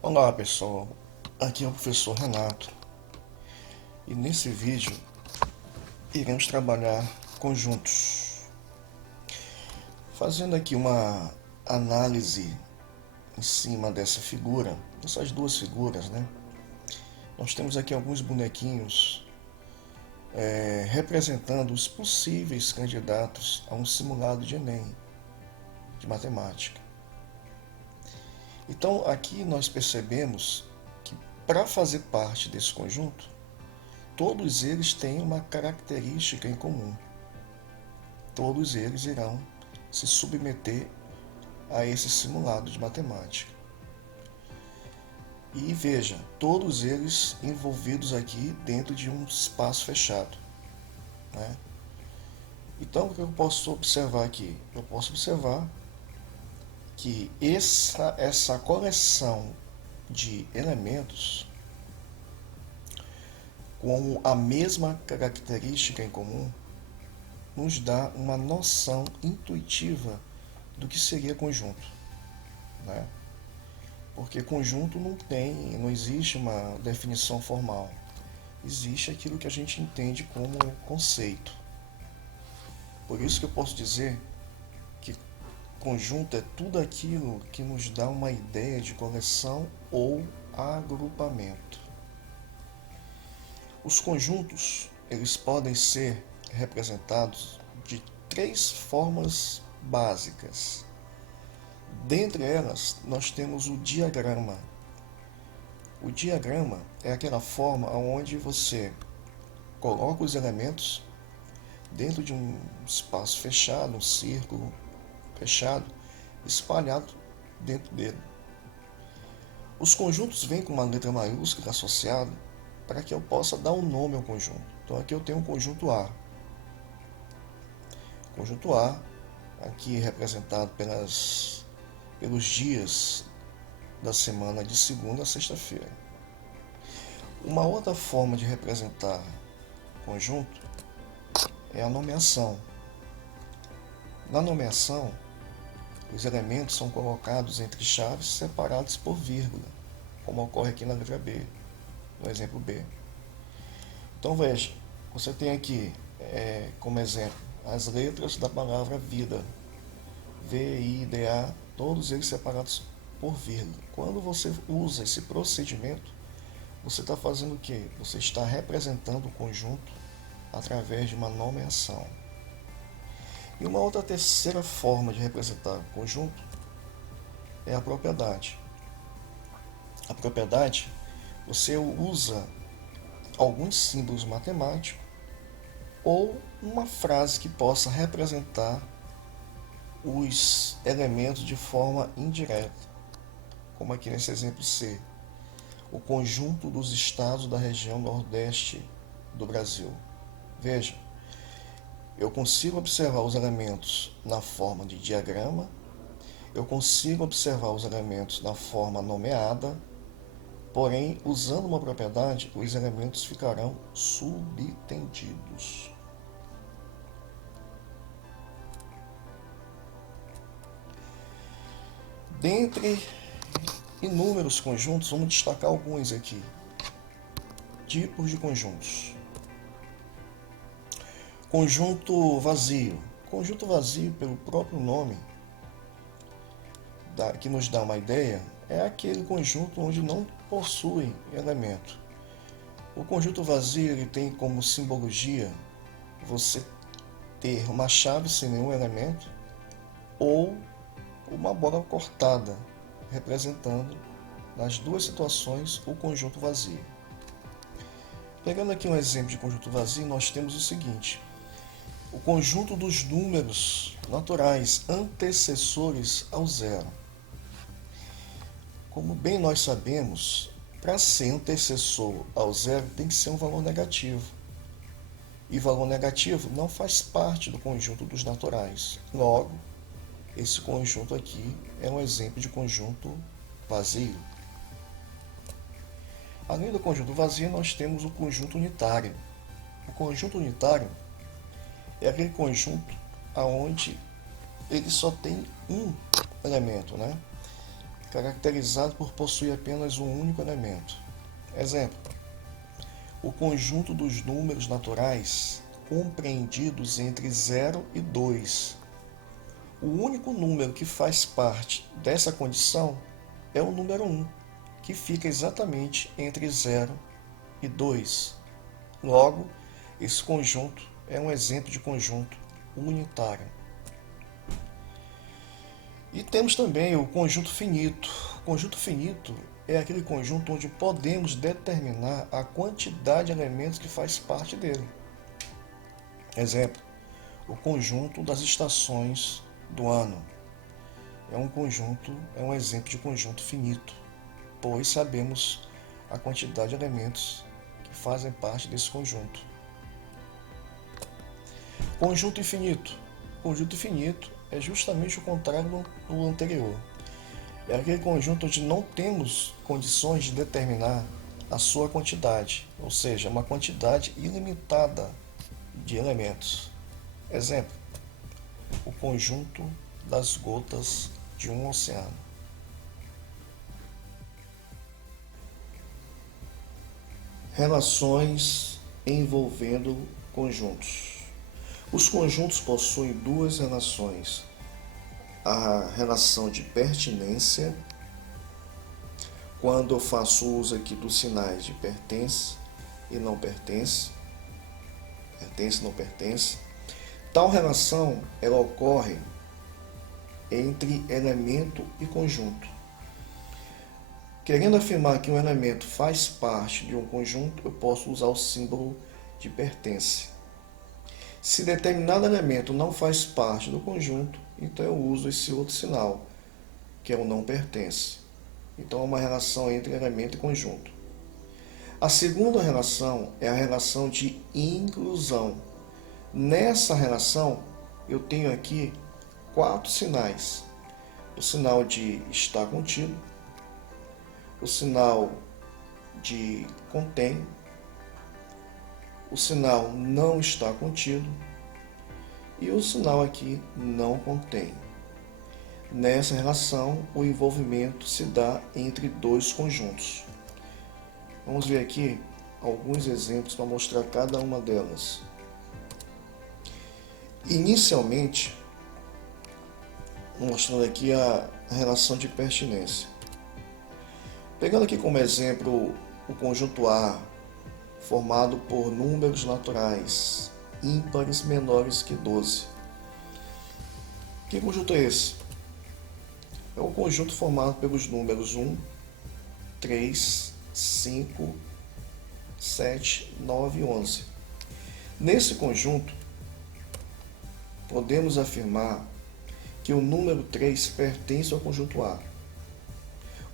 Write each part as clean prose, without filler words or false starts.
Olá pessoal, aqui é o professor Renato e nesse vídeo iremos trabalhar conjuntos, fazendo aqui uma análise em cima dessa figura, dessas duas figuras, né? Nós temos aqui alguns bonequinhos representando os possíveis candidatos a um simulado de Enem, de matemática. Então aqui nós percebemos que para fazer parte desse conjunto, todos eles têm uma característica em comum. Todos eles irão se submeter a esse simulado de matemática. E veja, todos eles envolvidos aqui dentro de um espaço fechado, né? Então, o que eu posso observar aqui? Eu posso observar que essa coleção de elementos com a mesma característica em comum nos dá uma noção intuitiva do que seria conjunto, né? Porque conjunto não existe uma definição formal. Existe aquilo que a gente entende como conceito. Por isso que eu posso dizer que conjunto é tudo aquilo que nos dá uma ideia de coleção ou agrupamento. Os conjuntos, eles podem ser representados de três formas básicas. Dentre elas, nós temos o diagrama. O diagrama é aquela forma onde você coloca os elementos dentro de um espaço fechado, um círculo fechado, espalhado dentro dele. Os conjuntos vêm com uma letra maiúscula associada para que eu possa dar um nome ao conjunto. Então aqui eu tenho um conjunto A. Conjunto A, aqui representado pelos dias da semana de segunda a sexta-feira. Uma outra forma de representar conjunto é a nomeação. Na nomeação, os elementos são colocados entre chaves separadas por vírgula, como ocorre aqui na letra B, no exemplo B. Então veja, você tem aqui como exemplo as letras da palavra vida, V, I, D, A, todos eles separados por vírgula. Quando você usa esse procedimento, você está fazendo o quê? Você está representando o conjunto através de uma nomeação. E uma outra terceira forma de representar o conjunto é a propriedade. A propriedade, você usa alguns símbolos matemáticos ou uma frase que possa representar os elementos de forma indireta, como aqui nesse exemplo C, o conjunto dos estados da região nordeste do Brasil. Veja, eu consigo observar os elementos na forma de diagrama, eu consigo observar os elementos na forma nomeada, porém, usando uma propriedade, os elementos ficarão subtendidos. Dentre inúmeros conjuntos, vamos destacar alguns aqui. Tipos de conjuntos. Conjunto vazio. Conjunto vazio, pelo próprio nome, que nos dá uma ideia, é aquele conjunto onde não possui elemento. O conjunto vazio ele tem como simbologia você ter uma chave sem nenhum elemento ou uma bola cortada, representando nas duas situações o conjunto vazio. Pegando aqui um exemplo de conjunto vazio, nós temos o seguinte: o conjunto dos números naturais antecessores ao zero. Como bem nós sabemos, para ser antecessor ao zero tem que ser um valor negativo. E valor negativo não faz parte do conjunto dos naturais. Logo, esse conjunto aqui é um exemplo de conjunto vazio. Além do conjunto vazio, nós temos o conjunto unitário. O conjunto unitário é aquele conjunto onde ele só tem um elemento, né? caracterizado por possuir apenas um único elemento. Exemplo: o conjunto dos números naturais compreendidos entre 0 e 2. O único número que faz parte dessa condição é o número 1, que fica exatamente entre 0 e 2. Logo, esse conjunto é um exemplo de conjunto unitário. E temos também o conjunto finito. O conjunto finito é aquele conjunto onde podemos determinar a quantidade de elementos que faz parte dele. Exemplo: o conjunto das estações do ano. É um exemplo de conjunto finito, pois sabemos a quantidade de elementos que fazem parte desse conjunto. Conjunto infinito. Conjunto infinito é justamente o contrário do anterior. É aquele conjunto onde não temos condições de determinar a sua quantidade, ou seja, uma quantidade ilimitada de elementos. Exemplo: o conjunto das gotas de um oceano. Relações envolvendo conjuntos. Os conjuntos possuem duas relações: a relação de pertinência, quando eu faço uso aqui dos sinais de pertence e não pertence, pertence e não pertence. Tal relação ela ocorre entre elemento e conjunto. Querendo afirmar que um elemento faz parte de um conjunto, eu posso usar o símbolo de pertence. Se determinado elemento não faz parte do conjunto, então eu uso esse outro sinal, que é o não pertence. Então é uma relação entre elemento e conjunto. A segunda relação é a relação de inclusão. Nessa relação, eu tenho aqui 4 sinais: o sinal de está contido, o sinal de contém, o sinal não está contido e o sinal aqui não contém. Nessa relação, o envolvimento se dá entre dois conjuntos. Vamos ver aqui alguns exemplos para mostrar cada uma delas. Inicialmente, mostrando aqui a relação de pertinência. Pegando aqui como exemplo o conjunto A, formado por números naturais ímpares menores que 12. Que conjunto é esse? É um conjunto formado pelos números 1, 3, 5, 7, 9 e 11. Nesse conjunto, podemos afirmar que o número 3 pertence ao conjunto A.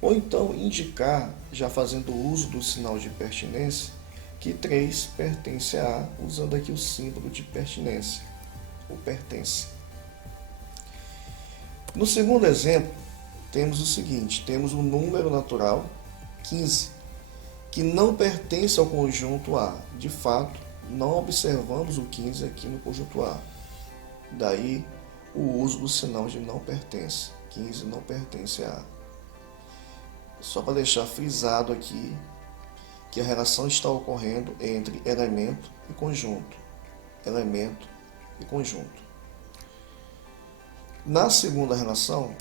Ou então indicar, já fazendo uso do sinal de pertinência, que 3 pertence a A, usando aqui o símbolo de pertinência, ou pertence. No segundo exemplo, temos o seguinte: temos um número natural, 15, que não pertence ao conjunto A. De fato, não observamos o 15 aqui no conjunto A. Daí o uso do sinal de não pertence. 15 não pertence a A. Só para deixar frisado aqui que a relação está ocorrendo entre elemento e conjunto. Elemento e conjunto. Na segunda relação,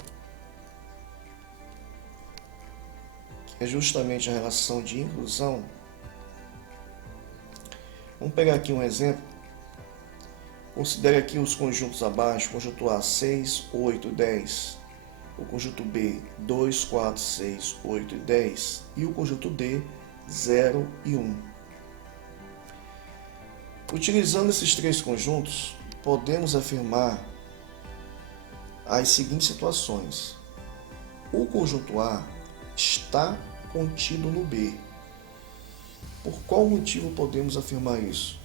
que é justamente a relação de inclusão, vamos pegar aqui um exemplo. Considere aqui os conjuntos abaixo: conjunto A, 6, 8 e 10. O conjunto B, 2, 4, 6, 8 e 10. E o conjunto D, 0 e 1. Utilizando esses três conjuntos, podemos afirmar as seguintes situações: o conjunto A está contido no B. Por qual motivo podemos afirmar isso?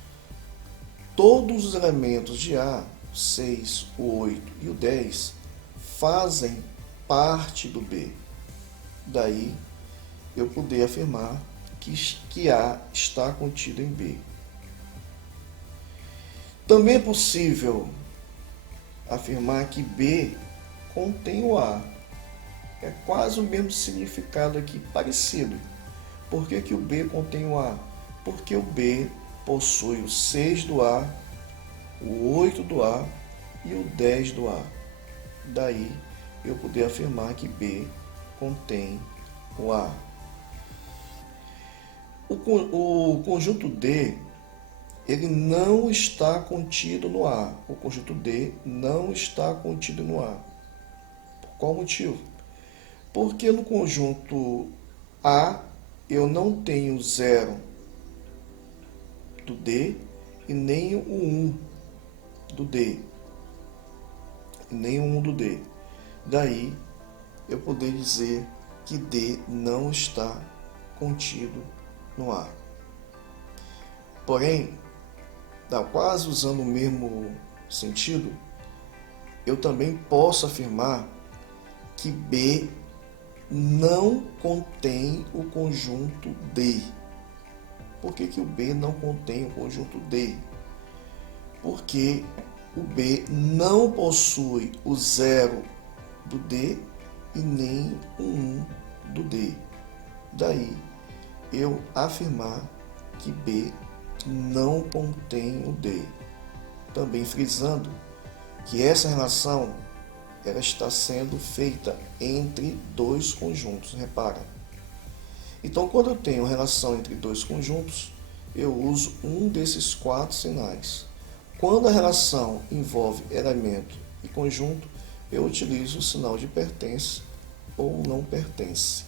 Todos os elementos de A, o 6, o 8 e o 10, fazem parte do B. Daí eu poder afirmar que A está contido em B. Também é possível afirmar que B contém o A. É quase o mesmo significado aqui, parecido. Por que que o B contém o A? Porque o B possui o 6 do A, o 8 do A e o 10 do A. Daí eu poder afirmar que B contém o A. O conjunto D, ele não está contido no A. O conjunto D não está contido no A. Por qual motivo? Porque no conjunto A eu não tenho 0 do D e nem o 1 do D. E nem o 1 do D. Daí eu poder dizer que D não está contido no A. Porém, quase usando o mesmo sentido, eu também posso afirmar que B não contém o conjunto D. Por que que o B não contém o conjunto D? Porque o B não possui o 0 do D e nem o 1 do D. Daí eu afirmar que B não contém o D. Também frisando que essa relação ela está sendo feita entre dois conjuntos, repara. Então, quando eu tenho relação entre dois conjuntos, eu uso um desses 4 sinais. Quando a relação envolve elemento e conjunto, eu utilizo o sinal de pertence ou não pertence.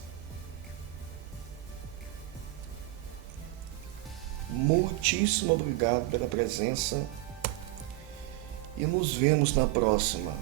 Muitíssimo obrigado pela presença e nos vemos na próxima.